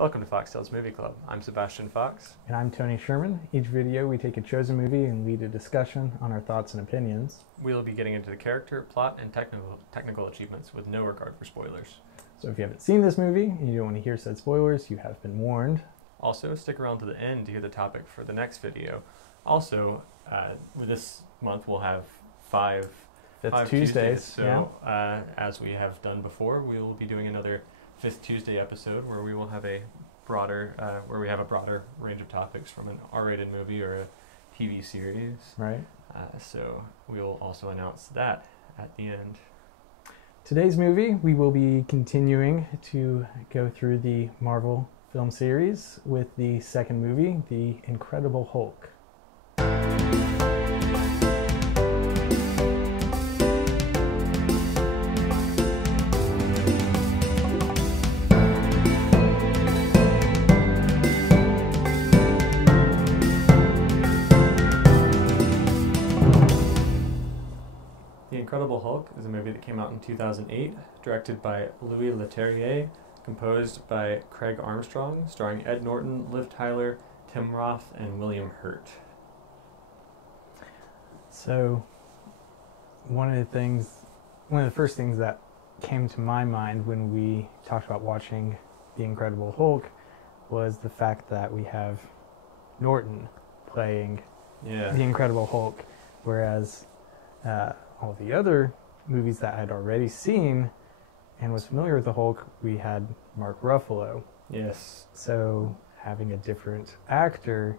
Welcome to FoxTales Movie Club. I'm Sebastian Fox. And I'm Tony Sherman. Each video we take a chosen movie and lead a discussion on our thoughts and opinions. We'll be getting into the character, plot, and technical achievements with no regard for spoilers. So if you haven't seen this movie and you don't want to hear said spoilers, you have been warned. Also, stick around to the end to hear the topic for the next video. Also, this month we'll have five Tuesdays. So as we have done before, we will be doing another Fifth Tuesday episode where we will have a broader range of topics from an R-rated movie or a TV series. Right. So we will also announce that at the end. Today's movie, we will be continuing to go through the Marvel film series with the second movie, The Incredible Hulk. The Incredible Hulk is a movie that came out in 2008, directed by Louis Leterrier, composed by Craig Armstrong, starring Ed Norton, Liv Tyler, Tim Roth, and William Hurt. So, one of the first things that came to my mind when we talked about watching The Incredible Hulk was the fact that we have Norton playing The Incredible Hulk, whereas all the other movies that I had already seen and was familiar with the Hulk, we had Mark Ruffalo. Yes. So having a different actor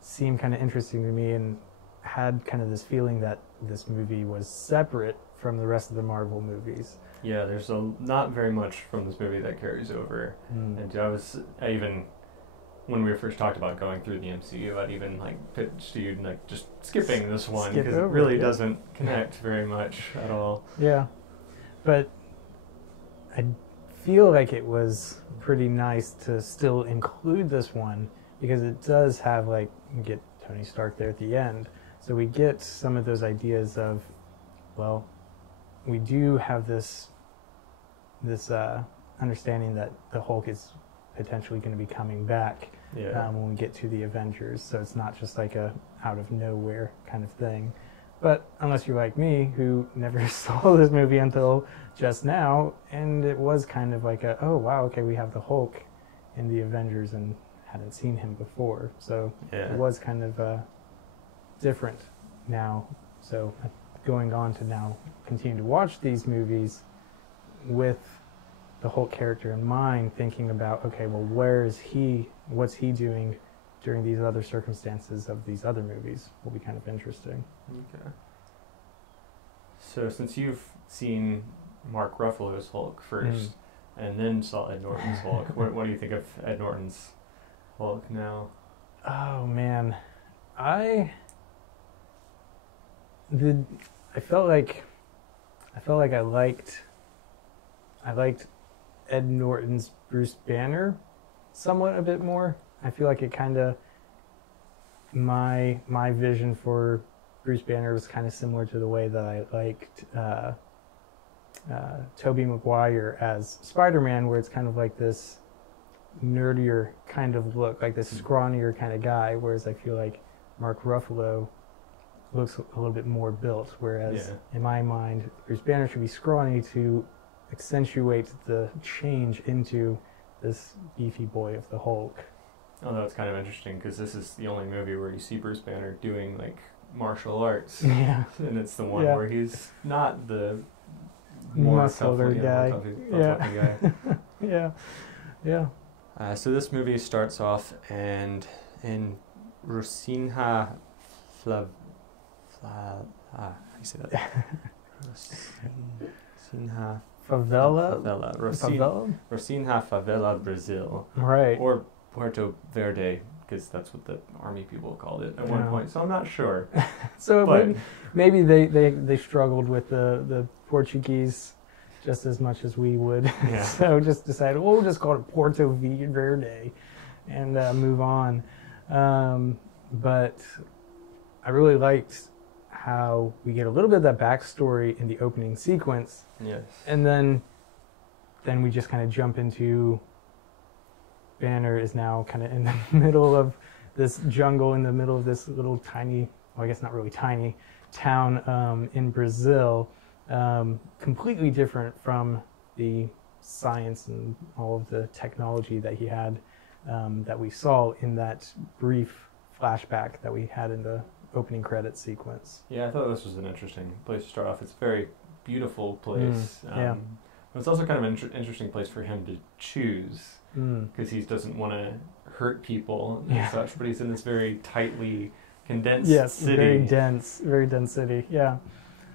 seemed kind of interesting to me, and had kind of this feeling that this movie was separate from the rest of the Marvel movies. Yeah, there's not very much from this movie that carries over. And I even when we first talked about going through the MCU, I'd even pitched to you just skipping this one because it really doesn't connect very much at all. Yeah, but I feel like it was pretty nice to still include this one because it does have you get Tony Stark there at the end, so we get some of those ideas of, well, we do have this understanding that the Hulk is potentially going to be coming back when we get to the Avengers, so it's not just like a out of nowhere kind of thing. But unless you're like me, who never saw this movie until just now, and it was kind of like oh wow, okay, we have the Hulk in the Avengers and hadn't seen him before, so it was kind of different now. So going on to now continue to watch these movies with the Hulk character in mind, thinking about, okay, well, where is he? What's he doing during these other circumstances of these other movies will be kind of interesting. Okay. So since you've seen Mark Ruffalo's Hulk first and then saw Ed Norton's Hulk, what do you think of Ed Norton's Hulk now? Oh man, I felt like I liked Ed Norton's Bruce Banner somewhat a bit more. I feel like it kind of, my vision for Bruce Banner was kind of similar to the way that I liked Tobey Maguire as Spider-Man, where it's kind of like this nerdier kind of look, like this scrawnier kind of guy, whereas I feel like Mark Ruffalo looks a little bit more built, whereas in my mind, Bruce Banner should be scrawny to accentuate the change into this beefy boy of the Hulk. Although it's kind of interesting because this is the only movie where you see Bruce Banner doing martial arts. Yeah. And it's the one where he's not the more muscular guy. Tough-looking guy. Yeah. So this movie starts off in Rocinha how do you say that? Rocinha Favela? Rocinha Favela, Brazil. Right. Or Puerto Verde, because that's what the army people called it at one point. So I'm not sure. So maybe they struggled with the Portuguese just as much as we would. Yeah. So just decided, well, we'll just call it Puerto Verde and move on. But I really liked how we get a little bit of that backstory in the opening sequence. Yes. And then we just kind of jump into Banner is now kind of in the middle of this jungle, in the middle of this little tiny, well, I guess not really tiny, town in Brazil, completely different from the science and all of the technology that he had, that we saw in that brief flashback that we had in the opening credits sequence. Yeah, I thought this was an interesting place to start off. It's a very beautiful place. Yeah. But it's also kind of an interesting place for him to choose, because he doesn't want to hurt people and such, but he's in this very tightly condensed city. Very dense city, yeah.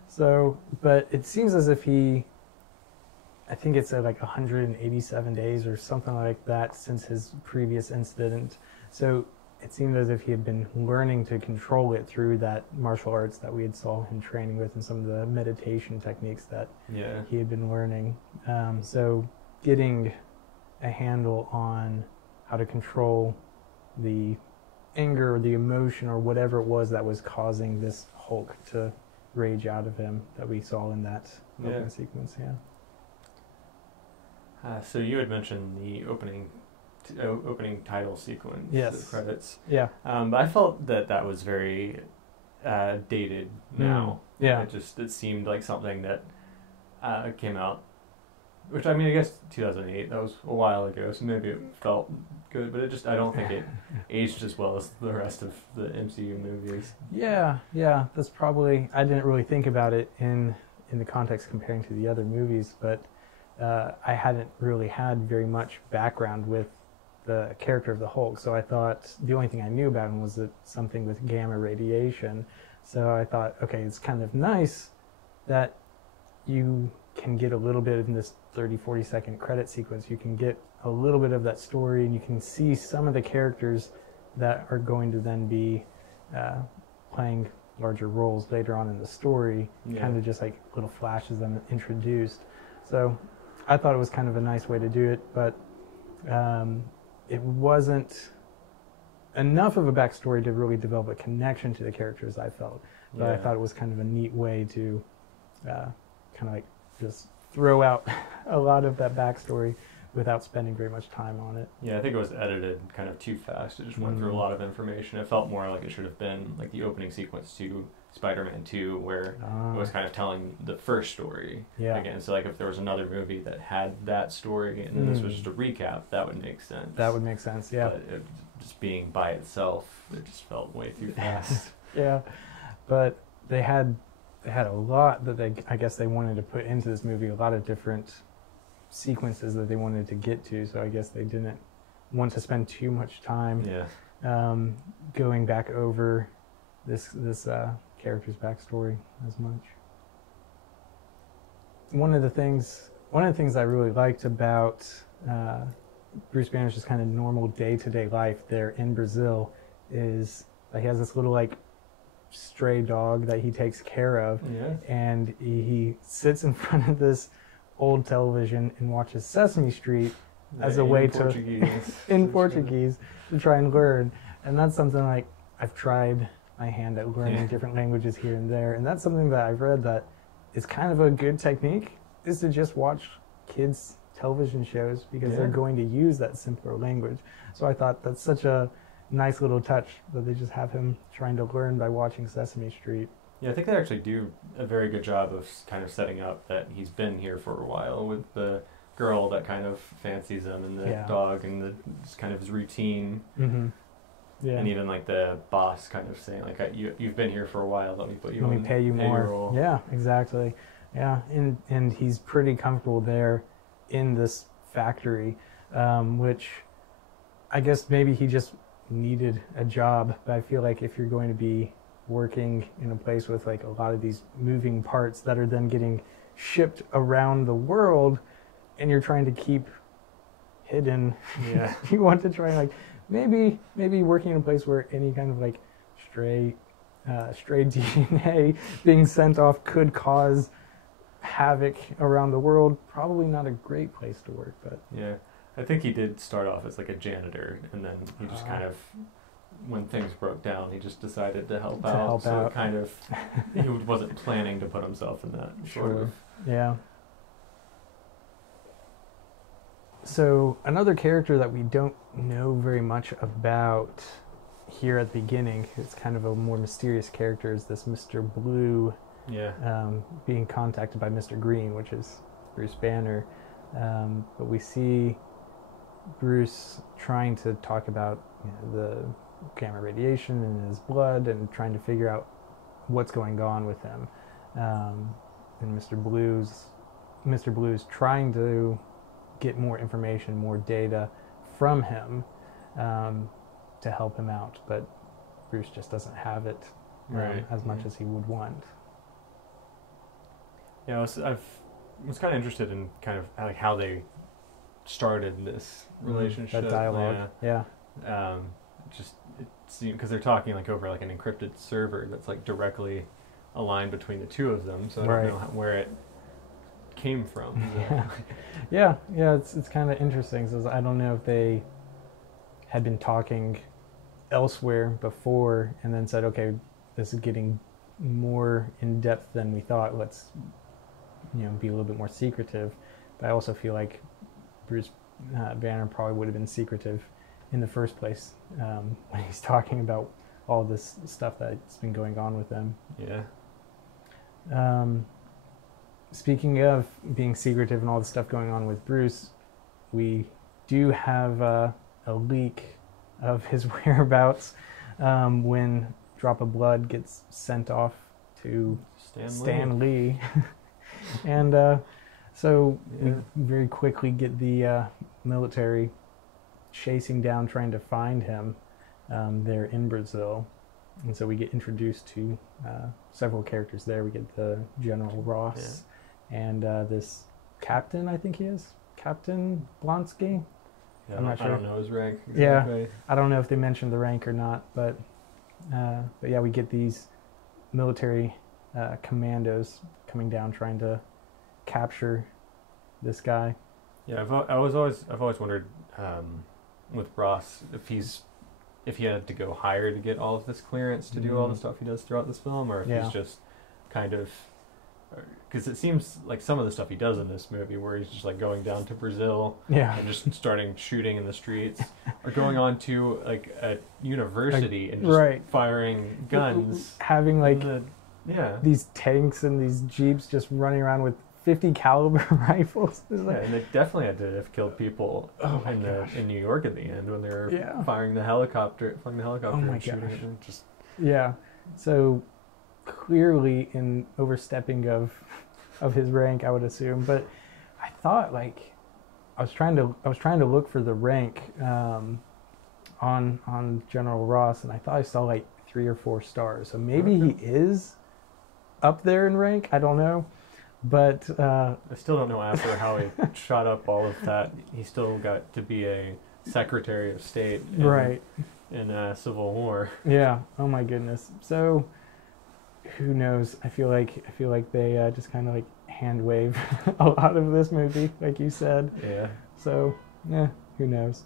So, but it seems as if I think it's like 187 days or something like that since his previous incident. So it seemed as if he had been learning to control it through that martial arts that we had saw him training with and some of the meditation techniques that he had been learning. So getting a handle on how to control the anger or the emotion or whatever it was that was causing this Hulk to rage out of him that we saw in that opening sequence. So you had mentioned the opening title sequence, the credits. Yeah. But I felt that was very dated now. Yeah. It seemed like something that came out, which, I mean, I guess 2008, that was a while ago, so maybe it felt good, but I don't think it aged as well as the rest of the MCU movies. Yeah, that's probably, I didn't really think about it in the context comparing to the other movies, but I hadn't really had very much background with the character of the Hulk, so I thought the only thing I knew about him was that something with gamma radiation. So I thought, okay, it's kind of nice that you can get a little bit in this 30-40 second credit sequence. You can get a little bit of that story, and you can see some of the characters that are going to then be playing larger roles later on in the story, kind of just like little flashes them introduced. So I thought it was kind of a nice way to do it, but it wasn't enough of a backstory to really develop a connection to the characters, I felt. But I thought it was kind of a neat way to kind of like just throw out a lot of that backstory without spending very much time on it. Yeah, I think it was edited kind of too fast. It just went through a lot of information. It felt more like it should have been like the opening sequence to Spider-Man 2, where it was kind of telling the first story again. So like if there was another movie that had that story and then this was just a recap, that would make sense. That would make sense, yeah. But it, just being by itself, it just felt way too fast. Yeah, but they had a lot that I guess they wanted to put into this movie, a lot of different sequences that they wanted to get to, so I guess they didn't want to spend too much time going back over this character's backstory as much. One of the things I really liked about Bruce Banner's just kind of normal day-to-day life there in Brazil is that he has this little like stray dog that he takes care of, and he sits in front of this old television and watches Sesame Street as a way to in Portuguese to try and learn. And that's something like I've tried my hand at learning different languages here and there, and that's something that I've read that is kind of a good technique, is to just watch kids television shows because they're going to use that simpler language. So I thought that's such a nice little touch that they just have him trying to learn by watching Sesame Street. Yeah, I think they actually do a very good job of kind of setting up that he's been here for a while, with the girl that kind of fancies him and the dog and just kind of his routine. Yeah. And even like the boss kind of saying like, you've been here for a while, let me put you on, let me pay you more. Payroll. Yeah, exactly. Yeah, and he's pretty comfortable there in this factory, which I guess maybe he just needed a job. But I feel like if you're going to be working in a place with like a lot of these moving parts that are then getting shipped around the world, and you're trying to keep hidden, you want to try and like maybe working in a place where any kind of like stray DNA being sent off could cause havoc around the world. Probably not a great place to work, but I think he did start off as like a janitor, and then he just kind of, when things broke down, he just decided to help out. So kind of, he wasn't planning to put himself in that sort of. Yeah. So another character that we don't know very much about here at the beginning, it's kind of a more mysterious character, is this Mr. Blue. Yeah. Being contacted by Mr. Green, which is Bruce Banner. But we see Bruce trying to talk about the gamma radiation in his blood and trying to figure out what's going on with him. And Mr. Blue's trying to get more information, more data from him to help him out, but Bruce just doesn't have it as much as he would want. Yeah, I was kind of interested in kind of like how they started this relationship. That dialogue, yeah. Because they're talking like over like an encrypted server that's like directly aligned between the two of them, so I don't know where it came from. Yeah, it's kind of interesting. So I don't know if they had been talking elsewhere before and then said, okay, this is getting more in depth than we thought. Let's be a little bit more secretive. But I also feel like Bruce Banner probably would have been secretive in the first place when he's talking about all this stuff that's been going on with him. Yeah. Speaking of being secretive and all the stuff going on with Bruce, we do have a leak of his whereabouts when Drop of Blood gets sent off to Stan Lee. And so we very quickly get the military chasing down, trying to find him there in Brazil. And so we get introduced to several characters there. We get the General Ross and this captain, I think he is. Captain Blonsky? Yeah, I'm not sure. I don't know his rank exactly. Yeah, I don't know if they mentioned the rank or not, but yeah, we get these military commandos coming down trying to capture this guy. Yeah, I've always wondered with Ross if he had to go higher to get all of this clearance to do all the stuff he does throughout this film, or if he's just kind of, because it seems like some of the stuff he does in this movie where he's just like going down to Brazil and just starting shooting in the streets, or going on to like a university and just firing guns, having like these tanks and these jeeps just running around with 50 caliber rifles. And they definitely had to have killed people in New York at the end when they were firing the helicopter and shooting at them. So clearly in overstepping of his rank, I would assume. But I thought like I was trying to look for the rank on General Ross, and I thought I saw like 3 or 4 stars. So maybe he is up there in rank. I don't know. But I still don't know after how he shot up all of that. He still got to be a Secretary of State in a Civil War. Yeah. Oh my goodness. So who knows? I feel like they just kind of like hand wave a lot of this movie, like you said. Yeah. So yeah, who knows?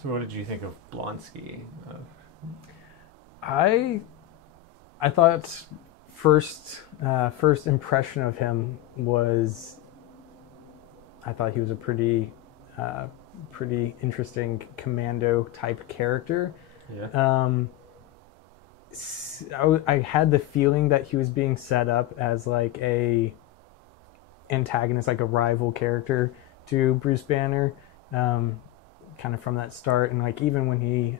So what did you think of Blonsky? I thought first impression of him was, I thought he was a pretty interesting commando type character. Yeah. I had the feeling that he was being set up as like a antagonist, like a rival character to Bruce Banner, kind of from that start. And like even when he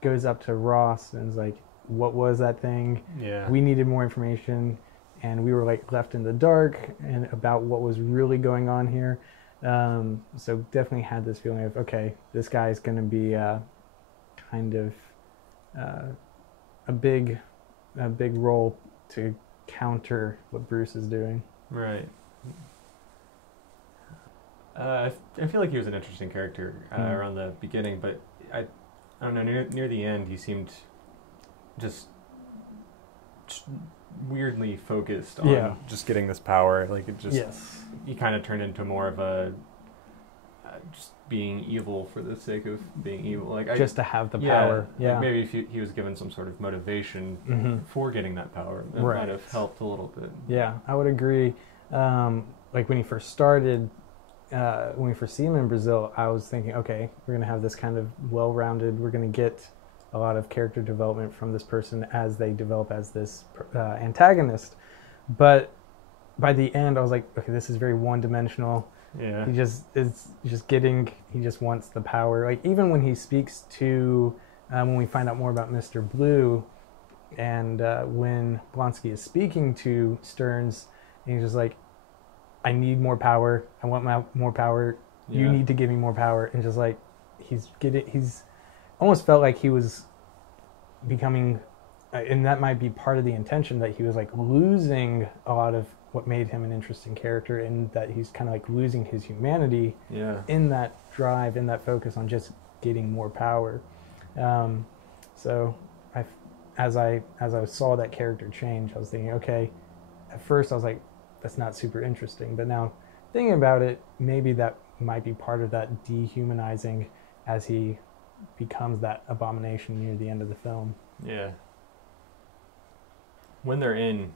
goes up to Ross and is like, what was that thing? Yeah. We needed more information, and we were like left in the dark and about what was really going on here. So definitely had this feeling of, okay, this guy's going to be kind of a big role to counter what Bruce is doing. Right. I feel like he was an interesting character around the beginning, but I don't know, near the end he seemed just weirdly focused on just getting this power. Like it just, he kind of turned into more of a just being evil for the sake of being evil. Like just to have the power. Like maybe if he was given some sort of motivation for getting that power, that might have helped a little bit. Yeah, I would agree. Like when he first started, when we first see him in Brazil, I was thinking, okay, we're going to have this kind of well-rounded, we're going to get a lot of character development from this person as they develop as this antagonist. But by the end, I was like, okay, this is very one-dimensional. Yeah. He just wants the power. Like, even when he speaks to, when we find out more about Mr. Blue, and when Blonsky is speaking to Stearns, and he's just like, I need more power. I want more power. Yeah. You need to give me more power. And just like, he's almost felt like he was becoming, and that might be part of the intention, that he was like losing a lot of what made him an interesting character, and that he's kind of like losing his humanity in that drive, in that focus on just getting more power. So as I saw that character change, I was thinking, okay, at first I was like, that's not super interesting, but now thinking about it, maybe that might be part of that dehumanizing as he becomes that abomination near the end of the film. Yeah. When they're in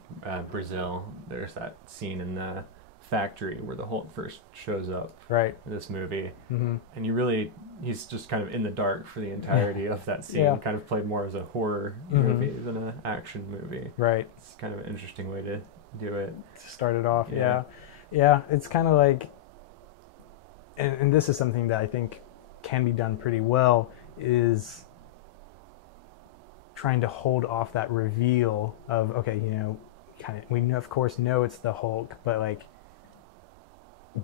Brazil, there's that scene in the factory where the Hulk first shows up. Right. In this movie. Mm-hmm. And he's just kind of in the dark for the entirety of that scene. Yeah. Kind of played more as a horror movie than an action movie. Right. It's kind of an interesting way to do it. To start it off, yeah. It's kind of like, and this is something that I think can be done pretty well, is trying to hold off that reveal of, okay, we know, of course know it's the Hulk, but like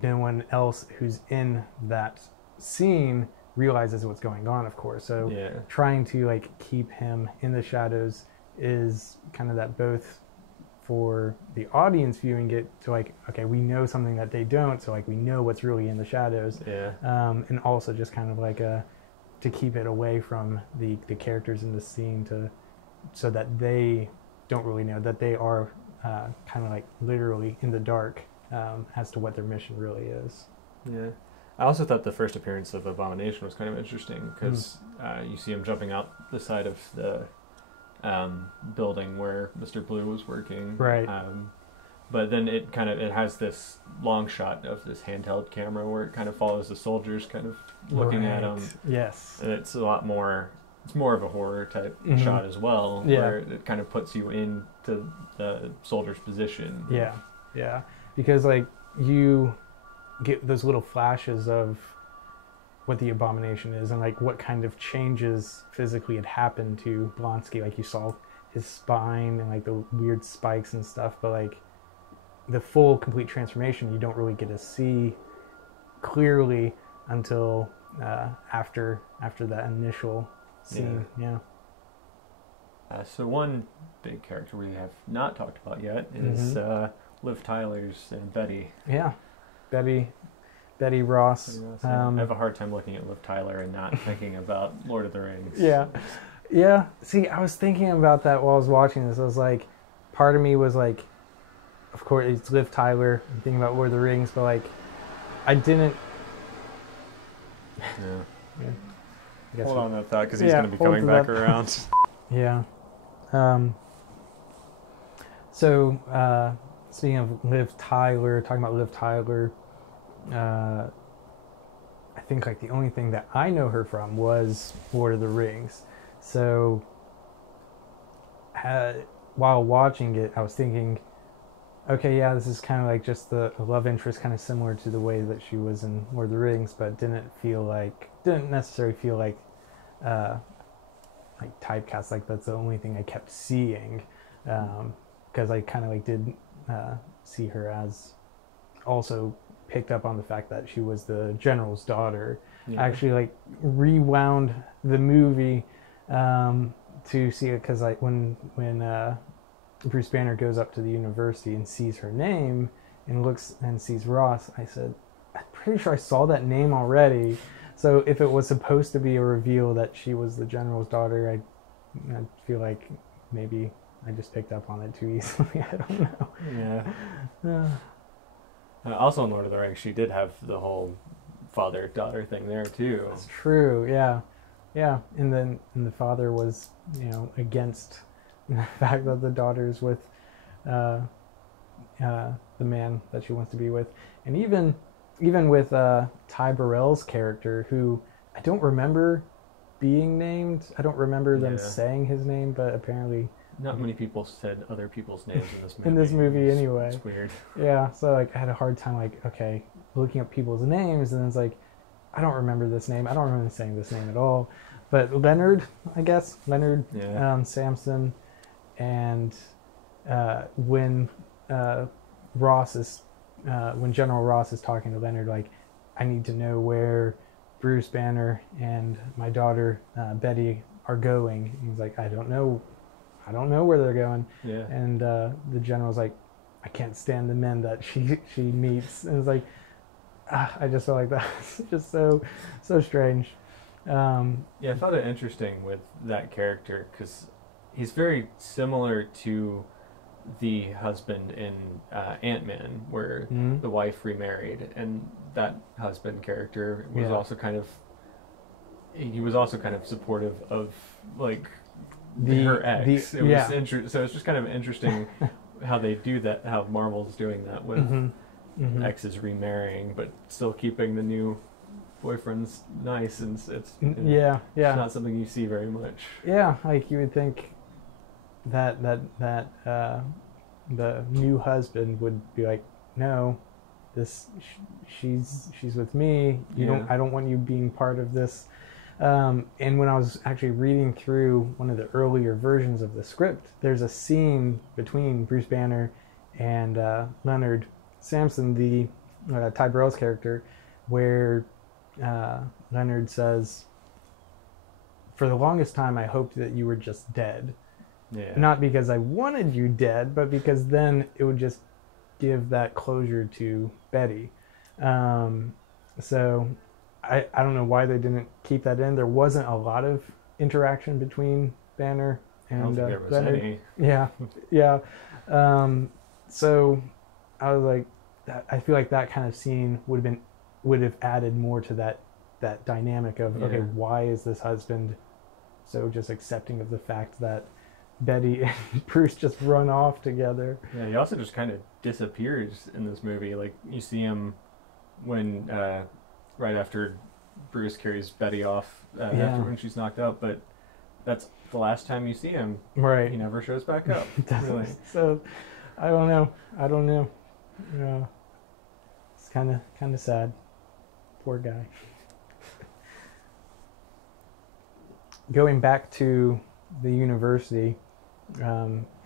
no one else who's in that scene realizes what's going on, of course. So trying to like keep him in the shadows is kind of that, both for the audience viewing it to like, okay, we know something that they don't, so like we know what's really in the shadows. And also just kind of like to keep it away from the characters in the scene, so that they don't really know that they are kind of like literally in the dark as to what their mission really is. Yeah. I also thought the first appearance of Abomination was kind of interesting, because you see him jumping out the side of the building where Mr. Blue was working. Right. But then it has this long shot of this handheld camera where it kind of follows the soldiers kind of looking at him. Yes. And it's more of a horror type shot as well, where it kind of puts you into the soldier's position. Yeah. Because like you get those little flashes of what the Abomination is, and like what kind of changes physically had happened to Blonsky. Like you saw his spine and like the weird spikes and stuff, but like the full complete transformation you don't really get to see clearly until after that initial scene. So one big character we have not talked about yet is Liv Tyler's Betty. Betty Ross. I have a hard time looking at Liv Tyler and not thinking about Lord of the Rings. Yeah. See, I was thinking about that while I was watching this. I was like, part of me was like, of course, it's Liv Tyler. I'm thinking about Lord of the Rings, but like, I didn't. Hold on to that thought, because he's going to be coming back around. Yeah. So, speaking of Liv Tyler, talking about Liv Tyler, I think like the only thing that I know her from was Lord of the Rings. So while watching it, I was thinking, okay, yeah, this is kind of like just the love interest, kind of similar to the way that she was in Lord of the Rings, but didn't necessarily feel like typecast. Like that's the only thing I kept seeing, because I kind of like did see her as also picked up on the fact that she was the general's daughter. I actually like rewound the movie to see it, because like when Bruce Banner goes up to the university and sees her name and looks and sees Ross, I said, I'm pretty sure I saw that name already. So if it was supposed to be a reveal that she was the general's daughter, I feel like maybe I just picked up on it too easily. I don't know. Also in Lord of the Rings, she did have the whole father-daughter thing there too. That's true, yeah. And then the father was, against the fact that the daughter's with the man that she wants to be with. And even even with Ty Burrell's character, who I don't remember being named. I don't remember them saying his name, but apparently not many people said other people's names in this movie. In this movie, anyway. It's weird. Yeah, so like I had a hard time looking up people's names, and it's like I don't remember this name. I don't remember saying this name at all. But Leonard, I guess Samson, and when when General Ross is talking to Leonard, like, I need to know where Bruce Banner and my daughter Betty are going. And he's like, I don't know where they're going. Yeah. And the general's like, I can't stand the men that she meets. And it's like, I just felt like that's just so strange. I found it interesting with that character because he's very similar to the husband in Ant-Man, where the wife remarried, and that husband character was also kind of supportive of like her ex. So it's just kind of interesting how they do that, how Marvel's doing that with exes remarrying, but still keeping the new boyfriend's nice, and it's not something you see very much. Yeah, like you would think that the new husband would be like, no, she's with me. I don't want you being part of this. And when I was actually reading through one of the earlier versions of the script, there's a scene between Bruce Banner and Leonard Samson, the Ty Burrell's character, where Leonard says, for the longest time I hoped that you were just dead. Yeah. Not because I wanted you dead, but because then it would just give that closure to Betty. So I don't know why they didn't keep that in. There wasn't a lot of interaction between Banner and I don't think there was Leonard. Any. Yeah. So I was like, I feel like that kind of scene would have added more to that dynamic of okay, why is this husband so just accepting of the fact that Betty and Bruce just run off together? Yeah, he also just kind of disappears in this movie. Like, you see him when right after Bruce carries Betty off after when she's knocked out, but that's the last time you see him. Right. He never shows back up. Really. So I don't know. It's kind of sad. Poor guy. Going back to the university,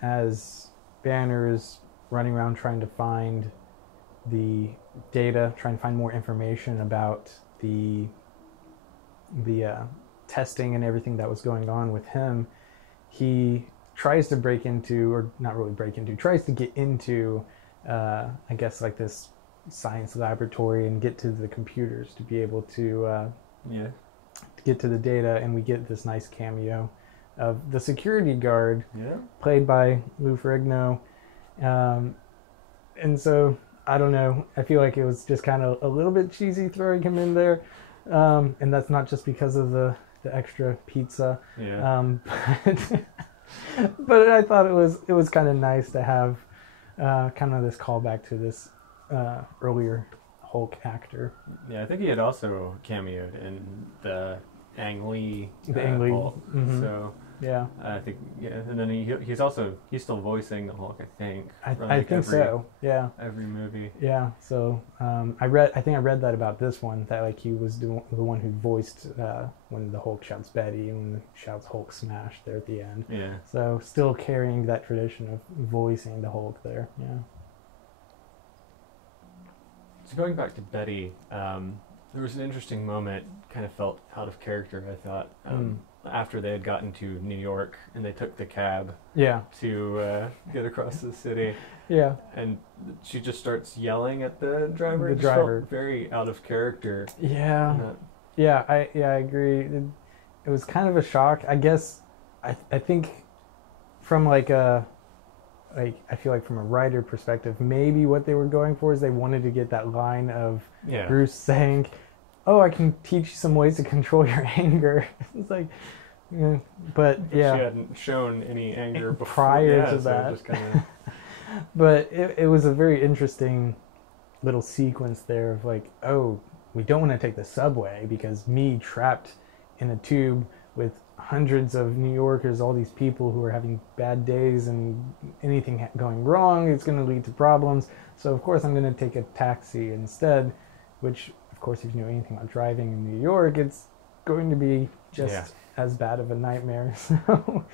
as Banner is running around trying to find the data, trying to find more information about the testing and everything that was going on with him, he tries to tries to get into, I guess, like this science laboratory and get to the computers to be able to get to the data, and we get this nice cameo of the security guard, played by Lou Ferrigno. And so, I don't know, I feel like it was just kind of a little bit cheesy throwing him in there. And that's not just because of the extra pizza. But I thought it was kind of nice to have kind of this callback to this earlier Hulk actor. Yeah, I think he had also cameoed in the Ang Lee Hulk. Mm-hmm. So yeah, I think and then he's still voicing the Hulk. I think. I think so. Yeah. Every movie. Yeah. So I read that about this one, that like he was the one who voiced when the Hulk shouts Betty and when the shouts Hulk smash there at the end. Yeah. So still carrying that tradition of voicing the Hulk there. Yeah. So going back to Betty, there was an interesting moment, kind of felt out of character, I thought, after they had gotten to New York and they took the cab to get across the city. Yeah. And she just starts yelling at the driver. It felt very out of character. Yeah. I agree. It was kind of a shock. I guess, I think from I feel like from a writer perspective, maybe what they were going for is they wanted to get that line of Bruce saying, "Oh, I can teach you some ways to control your anger." It's like, but she hadn't shown any anger before, prior to that. So just kinda... But it was a very interesting little sequence there of like, oh, we don't want to take the subway because me trapped in a tube with hundreds of New Yorkers, all these people who are having bad days and anything going wrong, it's going to lead to problems. So of course I'm going to take a taxi instead, which of course if you know anything about driving in New York, it's going to be just as bad of a nightmare. So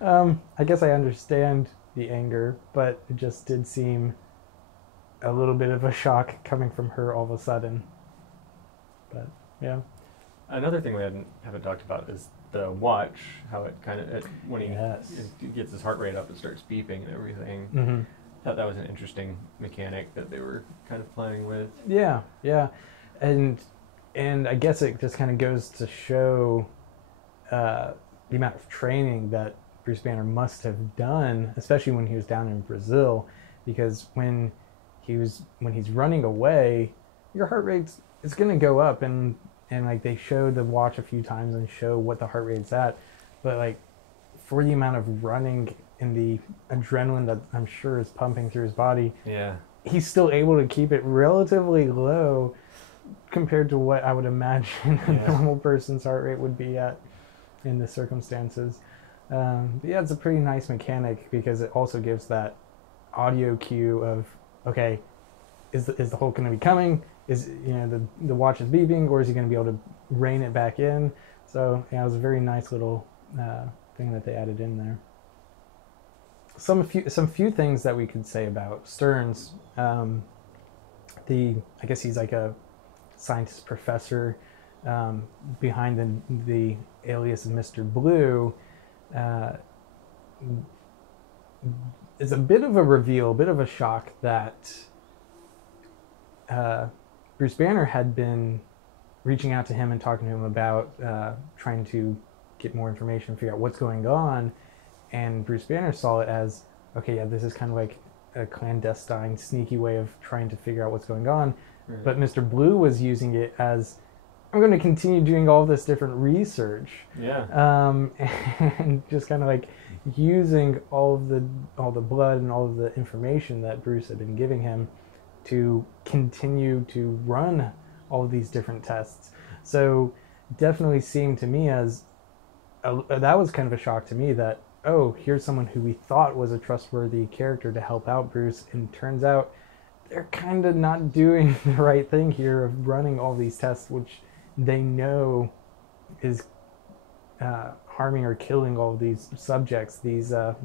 I guess I understand the anger, but it just did seem a little bit of a shock coming from her all of a sudden. But yeah. Another thing we haven't talked about is the watch, how it kind of, when he gets his heart rate up, it starts beeping and everything. Mm-hmm. Thought that was an interesting mechanic that they were kind of playing with. Yeah, and I guess it just kind of goes to show the amount of training that Bruce Banner must have done, especially when he was down in Brazil, because when he's running away, your heart rate's it's going to go up, and like they show the watch a few times and show what the heart rate's at, but like for the amount of running and the adrenaline that I'm sure is pumping through his body, he's still able to keep it relatively low compared to what I would imagine a normal person's heart rate would be at in the circumstances. But yeah, it's a pretty nice mechanic because it also gives that audio cue of, okay, is the Hulk going to be coming? Is the watch is beeping, or is he going to be able to rein it back in? So yeah, it was a very nice little thing that they added in there. Some few things that we could say about Stearns. I guess he's like a scientist professor behind the alias of Mr. Blue. It's a bit of a reveal, a bit of a shock that Bruce Banner had been reaching out to him and talking to him about trying to get more information, figure out what's going on, and Bruce Banner saw it as, okay, yeah, this is kind of like a clandestine, sneaky way of trying to figure out what's going on. Right. But Mr. Blue was using it as, I'm going to continue doing all this different research. And just kind of like using all the blood and all of the information that Bruce had been giving him to continue to run all of these different tests. So definitely seemed to me as that was kind of a shock to me that, oh, here's someone who we thought was a trustworthy character to help out Bruce, and turns out they're kind of not doing the right thing here of running all these tests, which they know is harming or killing all of these subjects, the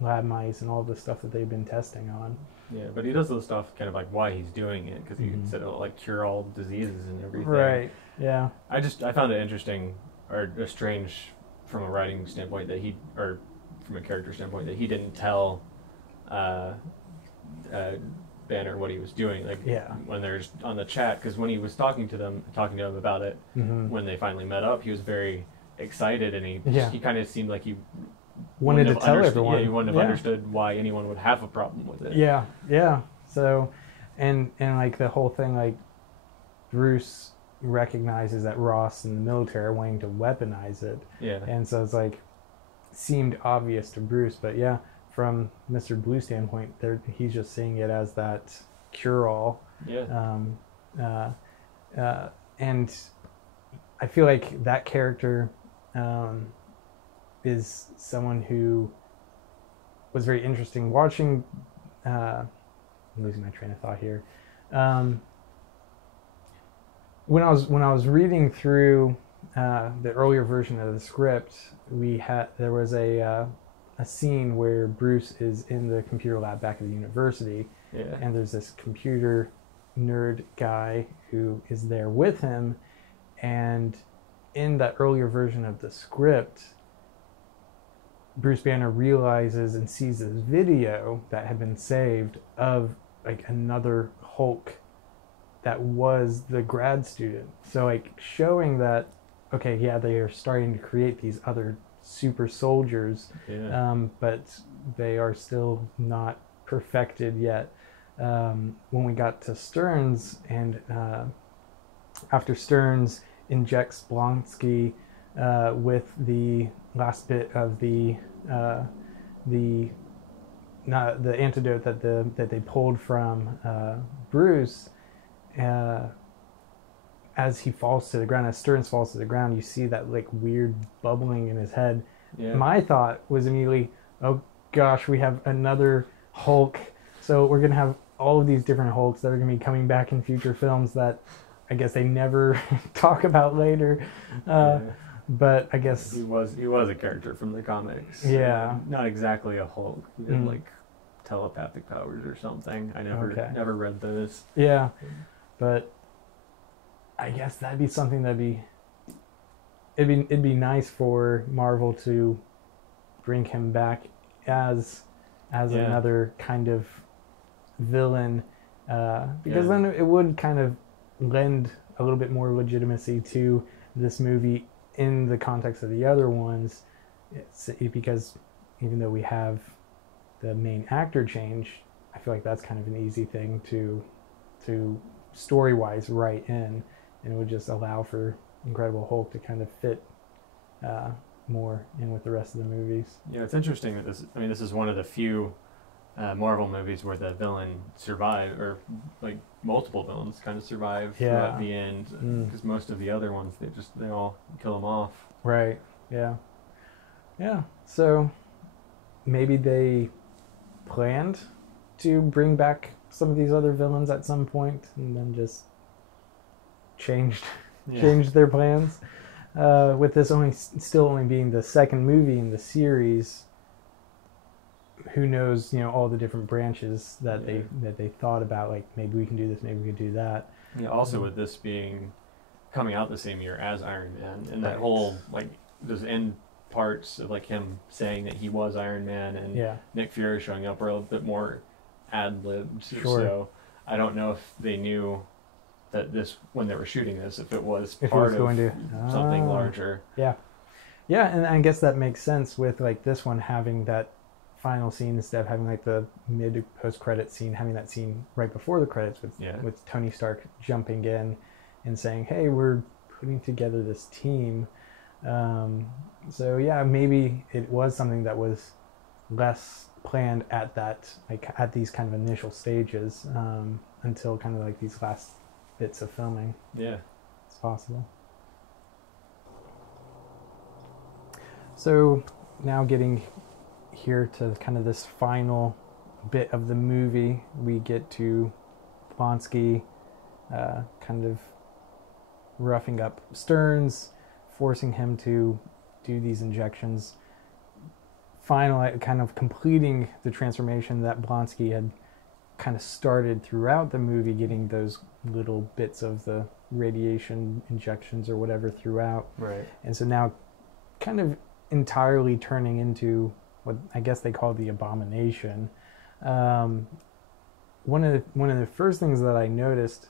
lab mice and all the stuff that they've been testing on. Yeah, but he does those stuff kind of like why he's doing it, because he said it'll like cure all diseases and everything. Right. Yeah. I found it interesting or strange from a writing standpoint or from a character standpoint that he didn't tell Banner what he was doing. Like when they're on the chat, because when he was talking to them about it, when they finally met up, he was very excited, and he kind of seemed like he wanted to tell everyone. Yeah, he wouldn't have understood why anyone would have a problem with it. Yeah. So, and like the whole thing, like Bruce recognizes that Ross and the military are wanting to weaponize it. Yeah. And so it's like seemed obvious to Bruce, but yeah, from Mr. Blue's standpoint, he's just seeing it as that cure-all. Yeah. And I feel like that character is someone who was very interesting watching. I'm losing my train of thought here. When I was reading through the earlier version of the script, there was a scene where Bruce is in the computer lab back at the university, and there's this computer nerd guy who is there with him, and in that earlier version of the script, Bruce Banner realizes and sees this video that had been saved of like another Hulk that was the grad student. So like showing that, okay, yeah, they are starting to create these other super soldiers, but they are still not perfected yet. When we got to Stearns, and after Stearns injects Blonsky with the last bit of the not the antidote that they pulled from Bruce, as he falls to the ground, as Stearns falls to the ground, you see that like weird bubbling in his head. Yeah. My thought was immediately, oh gosh, we have another Hulk. So we're gonna have all of these different Hulks that are gonna be coming back in future films that I guess they never talk about later. But I guess he was a character from the comics. Yeah, not exactly a Hulk. He did like telepathic powers or something. I never read those. Yeah, but I guess that'd be something it'd be nice for Marvel to bring him back as another kind of villain, because then it would kind of lend a little bit more legitimacy to this movie in the context of the other ones, because even though we have the main actor change, I feel like that's kind of an easy thing to story-wise write in, and it would just allow for Incredible Hulk to kind of fit more in with the rest of the movies. Yeah, it's interesting that this is one of the few Marvel movies where the villain survive, or like multiple villains kind of survive throughout the end, because most of the other ones they all kill them off. Right. Yeah. Yeah. So maybe they planned to bring back some of these other villains at some point, and then just changed their plans. With this still only being the second movie in the series, who knows, all the different branches that they thought about, like maybe we can do this, maybe we could do that. Yeah, also with this coming out the same year as Iron Man, and that whole like those end parts of like him saying that he was Iron Man and Nick Fury showing up were a little bit more ad-libbed. Sure. So I don't know if they knew that this, when they were shooting this, if it was part of something larger. Yeah. Yeah, and I guess that makes sense with like this one having that final scene instead of having like the mid post-credit scene, having that scene right before the credits with Tony Stark jumping in and saying, hey, we're putting together this team. So yeah, maybe it was something that was less planned at these kind of initial stages, until kind of like these last bits of filming. Yeah, it's possible. So now getting here to kind of this final bit of the movie, we get to Blonsky kind of roughing up Stearns, forcing him to do these injections, finally kind of completing the transformation that Blonsky had kind of started throughout the movie, getting those little bits of the radiation injections or whatever throughout. Right. And so now kind of entirely turning into what I guess they call the Abomination. One of the first things that I noticed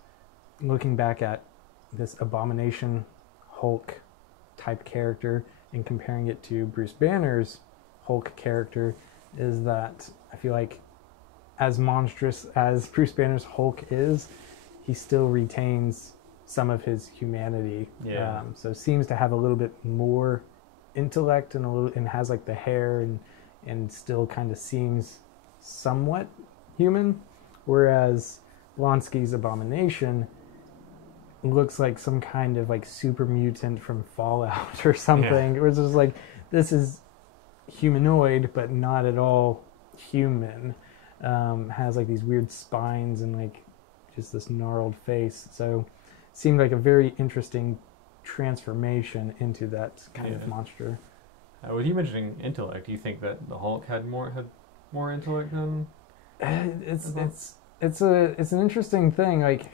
looking back at this Abomination Hulk type character and comparing it to Bruce Banner's Hulk character is that I feel like as monstrous as Bruce Banner's Hulk is, he still retains some of his humanity. Yeah. So seems to have a little bit more intellect and has like the hair and still kind of seems somewhat human, whereas Blonsky's Abomination looks like some kind of like super mutant from Fallout or something. It was just like, this is humanoid but not at all human. Has like these weird spines and like just this gnarled face. So seemed like a very interesting transformation into that kind of monster. With you mentioning intellect, do you think that the Hulk had more intellect than? It's an interesting thing. Like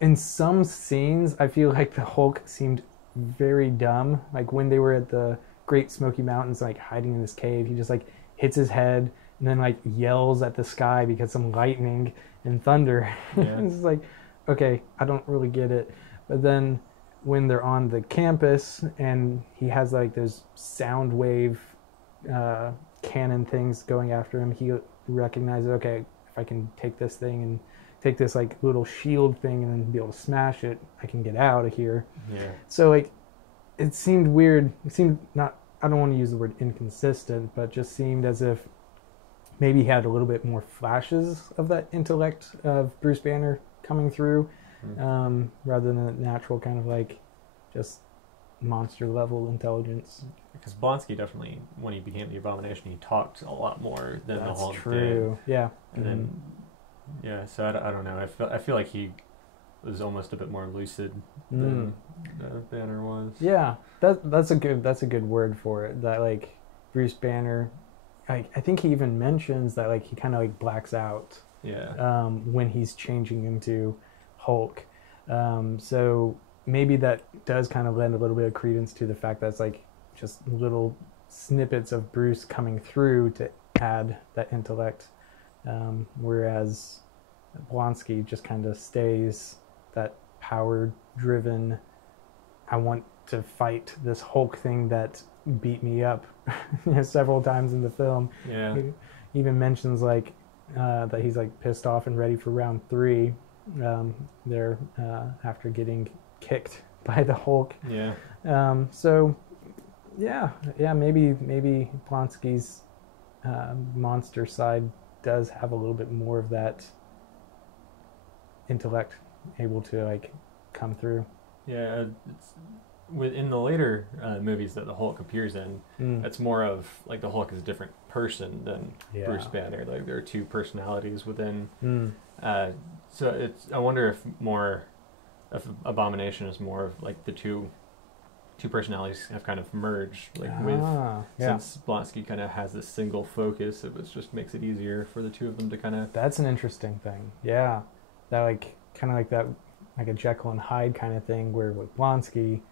in some scenes, I feel like the Hulk seemed very dumb. Like when they were at the Great Smoky Mountains, like hiding in this cave, he just like hits his head and then like yells at the sky because some lightning and thunder. Yeah. It's like, okay, I don't really get it. But then when they're on the campus and he has like those sound wave cannon things going after him, he recognizes, okay, if I can take this thing and take this like little shield thing and then be able to smash it, I can get out of here. Yeah. So like it seemed weird. It seemed not, I don't want to use the word inconsistent, but just seemed as if maybe had a little bit more flashes of that intellect of Bruce Banner coming through, rather than a natural kind of like just monster level intelligence. Because Blonsky definitely, when he became the Abomination, he talked a lot more than the Hulk true. Did. Yeah. And then, yeah, so I don't know. I feel like he was almost a bit more lucid than Banner was. Yeah, that's a good word for it. That like Bruce Banner, I think he even mentions that like he kind of like blacks out. Yeah. When he's changing into Hulk, so maybe that does kind of lend a little bit of credence to the fact that it's like just little snippets of Bruce coming through to add that intellect, whereas Blonsky just kind of stays that power-driven, I want to fight this Hulk thing that beat me up several times in the film. Yeah. He even mentions like that he's like pissed off and ready for round 3 there after getting kicked by the Hulk. Yeah. So yeah, maybe Blonsky's monster side does have a little bit more of that intellect able to like come through. Yeah, it's within the later movies that the Hulk appears in. It's more of like the Hulk is a different person than Bruce Banner. Like there are two personalities within. So it's, I wonder if Abomination is more of like the two personalities have kind of merged, like since Blonsky kind of has this single focus, it just makes it easier for the two of them to kind of. That's an interesting thing. Yeah, that like kind of like that, like a Jekyll and Hyde kind of thing, where with Blonsky,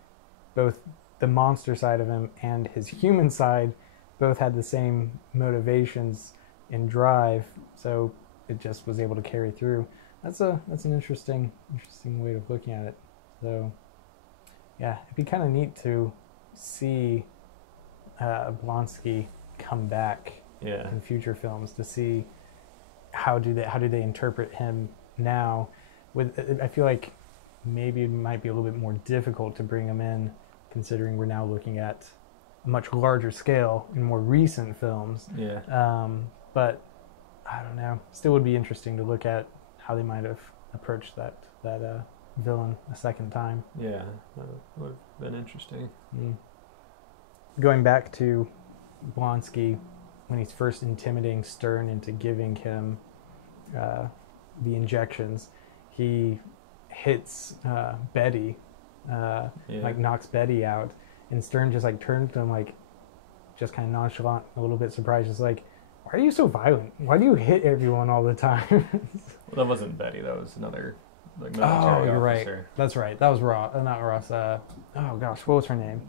both the monster side of him and his human side both had the same motivations and drive, so it just was able to carry through. That's an interesting way of looking at it. So yeah, it'd be kind of neat to see Blonsky come back in future films, to see how do they interpret him now. I feel like maybe it might be a little bit more difficult to bring him in, considering we're now looking at a much larger scale in more recent films. Yeah. But I don't know. Still would be interesting to look at how they might have approached that villain a second time. Yeah, that would have been interesting. Going back to Blonsky, when he's first intimidating Stern into giving him the injections, he hits Betty, like knocks Betty out, and Stern just like turns to him like just kind of nonchalant, a little bit surprised, just like, why are you so violent? Why do you hit everyone all the time? Well, that wasn't Betty. That was another like military you're officer. Right. That's right. That was Ross. Not Ross. Oh gosh, what was her name?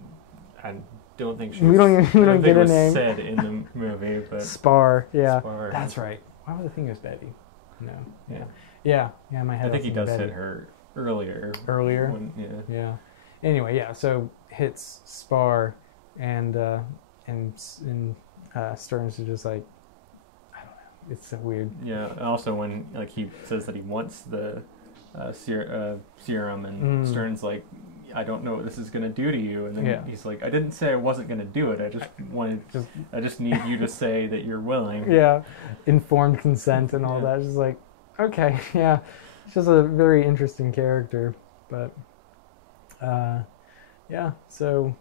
I don't think she. We don't get a name. Said in the movie, but Spar. Yeah, Spar. That's right. Why would I think it was Betty? No. Yeah. In my head. I think he does Betty. hit her earlier. When, yeah. Anyway, so hits Spar, and Stearns is just like, I don't know. It's so weird. Yeah. And also when like he says that he wants the serum, and Stern's like, I don't know what this is going to do to you, and then he's like, I didn't say I wasn't going to do it. I just need you to say that you're willing. Yeah, informed consent and all that. It's just like, okay, yeah, it's just a very interesting character, but So,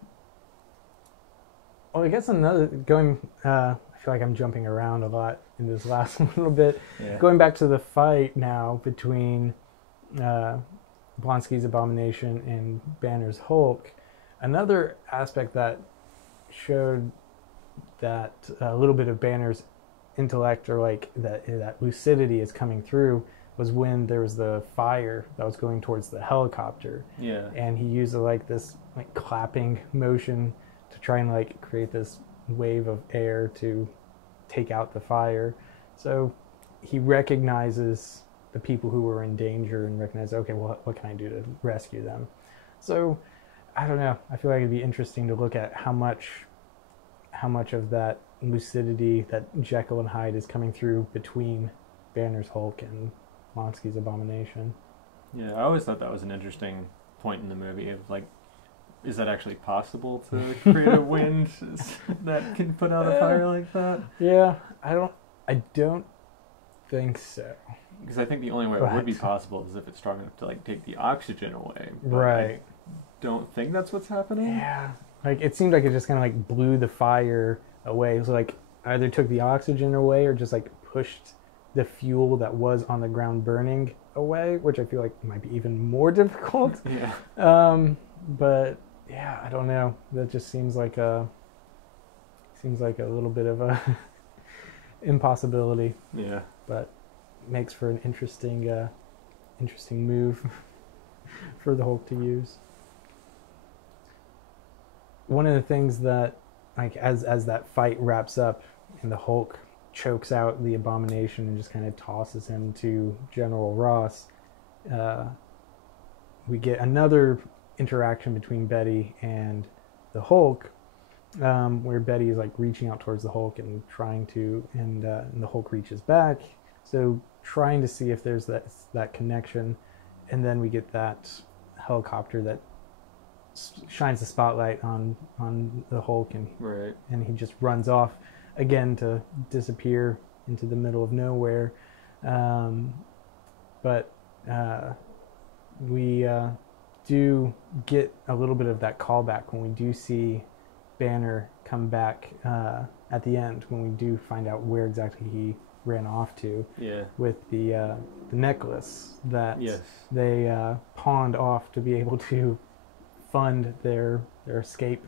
well, I guess I feel like I'm jumping around a lot in this last little bit. Yeah. Going back to the fight now between Blonsky's Abomination and Banner's Hulk, another aspect that showed that a little bit of Banner's intellect, or like that lucidity is coming through, was when there was the fire that was going towards the helicopter. Yeah. And he used like this like clapping motion to try and like create this wave of air to take out the fire. So he recognizes the people who were in danger and recognizes, okay, well, what can I do to rescue them? So I don't know. I feel like it'd be interesting to look at how much of that lucidity, that Jekyll and Hyde, is coming through between Banner's Hulk and Blonsky's Abomination. Yeah, I always thought that was an interesting point in the movie of like, is that actually possible to create a wind that can put out a fire like that? Yeah, I I don't think so. Because I think the only way it would be possible is if it's strong enough to like take the oxygen away. But right. I don't think that's what's happening. Yeah. Like it seemed like it just kind of like blew the fire away. It was like either took the oxygen away or just like pushed the fuel that was on the ground burning away, which I feel like might be even more difficult. Yeah. But yeah, I don't know. That just seems like a little bit of a impossibility. Yeah. But makes for an interesting move for the Hulk to use. One of the things that, like, as that fight wraps up and the Hulk chokes out the Abomination and just kind of tosses him to General Ross, we get another interaction between Betty and the Hulk, where Betty is like reaching out towards the Hulk and trying to, and the Hulk reaches back. So trying to see if there's that connection, and then we get that helicopter that shines the spotlight on the Hulk, and right. and he just runs off again to disappear into the middle of nowhere. But we do get a little bit of that callback when we do see Banner come back at the end, when we do find out where exactly he ran off to, with the necklace that they pawned off to be able to fund their escape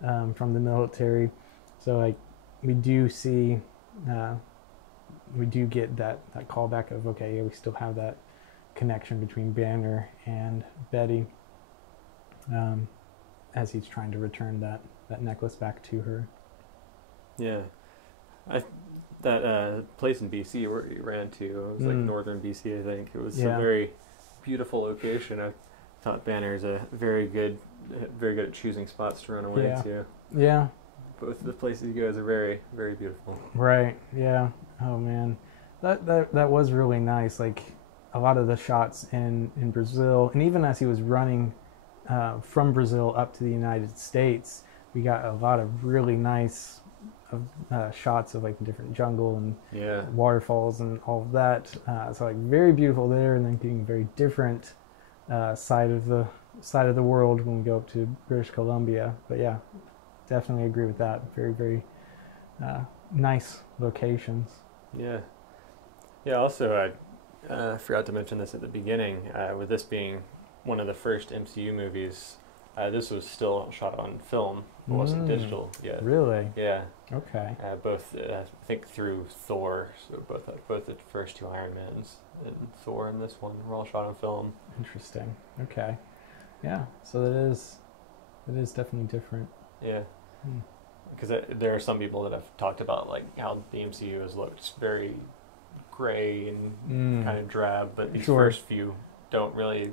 from the military. So like we do see, we do get that callback of, okay, yeah, we still have that connection between Banner and Betty, as he's trying to return that necklace back to her. Yeah. That place in BC where he ran to, it was like northern BC, I think. It was a very beautiful location. I thought Banner's very good at choosing spots to run away to. Yeah. Both of the places he goes are very, very beautiful. Right. Yeah. Oh man, that was really nice. Like a lot of the shots in Brazil, and even as he was running from Brazil up to the United States, we got a lot of really nice shots of like the different jungle and waterfalls and all of that. So like very beautiful there, and then getting very different side of the world when we go up to British Columbia. But yeah, definitely agree with that. Very, very nice locations. Yeah. Yeah. Also, I forgot to mention this at the beginning. With this being one of the first MCU movies, this was still shot on film. It wasn't digital yet. Really? Yeah. Okay. Both, I think, through Thor. So both the first two Iron Mans and Thor and this one were all shot on film. Interesting. Okay. Yeah. So it is definitely different. Yeah. Because there are some people that have talked about like how the MCU has looked very gray and kind of drab, but these first few don't really.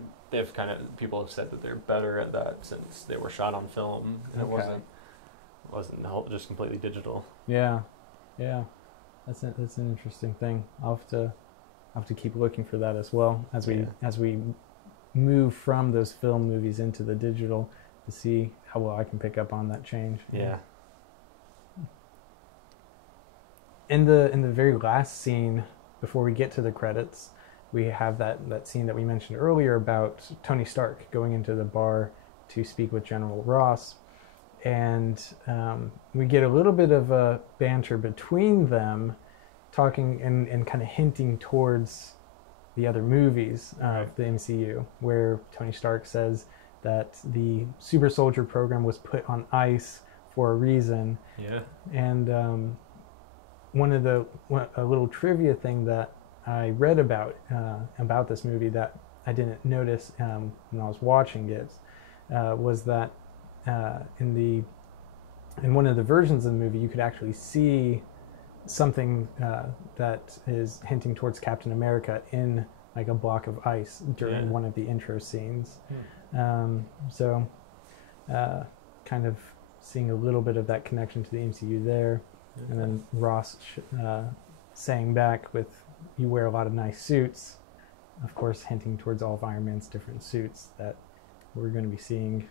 People have said that they're better at that since they were shot on film and it wasn't just completely digital. Yeah, yeah, that's an interesting thing. I'll have to keep looking for that as well as we move from those film movies into the digital to see how well I can pick up on that change. Yeah. In the very last scene before we get to the credits, we have that scene that we mentioned earlier about Tony Stark going into the bar to speak with General Ross. And we get a little bit of a banter between them, talking and kind of hinting towards the other movies of the MCU, where Tony Stark says that the super soldier program was put on ice for a reason. Yeah. And a little trivia thing that I read about this movie that I didn't notice when I was watching it was that in one of the versions of the movie you could actually see something that is hinting towards Captain America in like a block of ice during one of the intro scenes. So kind of seeing a little bit of that connection to the MCU there. And then Ross saying back with, "You wear a lot of nice suits," of course hinting towards all of Iron Man's different suits that we're going to be seeing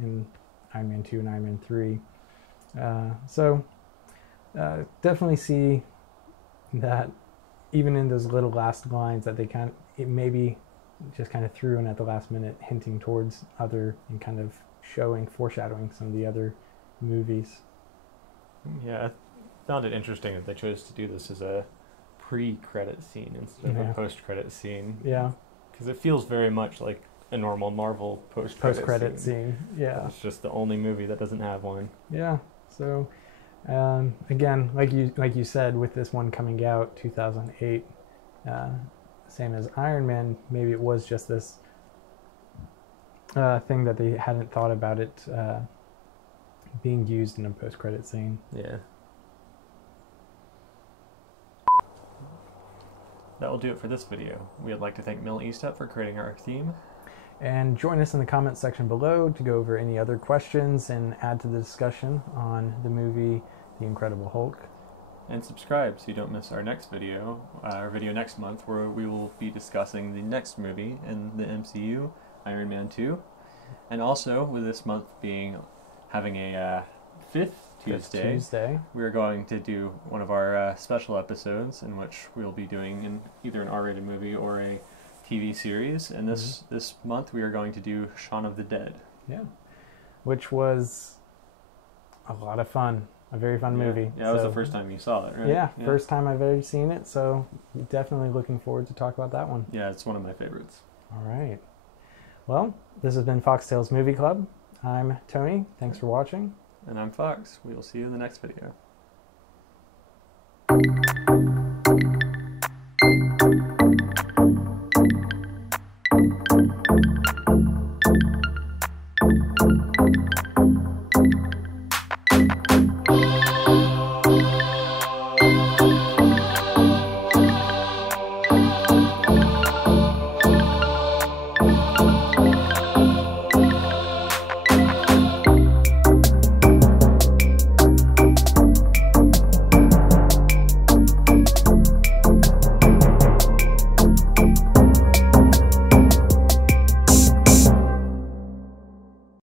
in Iron Man 2 and Iron Man 3. So definitely see that even in those little last lines that they it maybe just kind of threw in at the last minute, hinting towards other and kind of foreshadowing some of the other movies. Yeah, I found it interesting that they chose to do this as a pre-credit scene instead of a post-credit scene. Yeah. Because it feels very much like a normal Marvel post-credit scene. Yeah. It's just the only movie that doesn't have one. Yeah. So, again, like you said, with this one coming out 2008, same as Iron Man, maybe it was just this thing that they hadn't thought about it being used in a post-credit scene. Yeah. That will do it for this video. We would like to thank Mill Eastup for creating our theme. And join us in the comments section below to go over any other questions and add to the discussion on the movie The Incredible Hulk. And subscribe so you don't miss our next video, our video next month, where we will be discussing the next movie in the MCU, Iron Man 2. And also, with this month having a fifth Tuesday, we're going to do one of our special episodes in which we'll be doing either an R-rated movie or a TV series. And this month we are going to do Shaun of the Dead. Yeah, which was a lot of fun. A very fun movie. Yeah, that was the first time you saw it, right? Yeah, first time I've ever seen it, so definitely looking forward to talk about that one. Yeah, it's one of my favorites. All right. Well, this has been FoxTales Movie Club. I'm Tony. Thanks for watching. And I'm Fox. We will see you in the next video.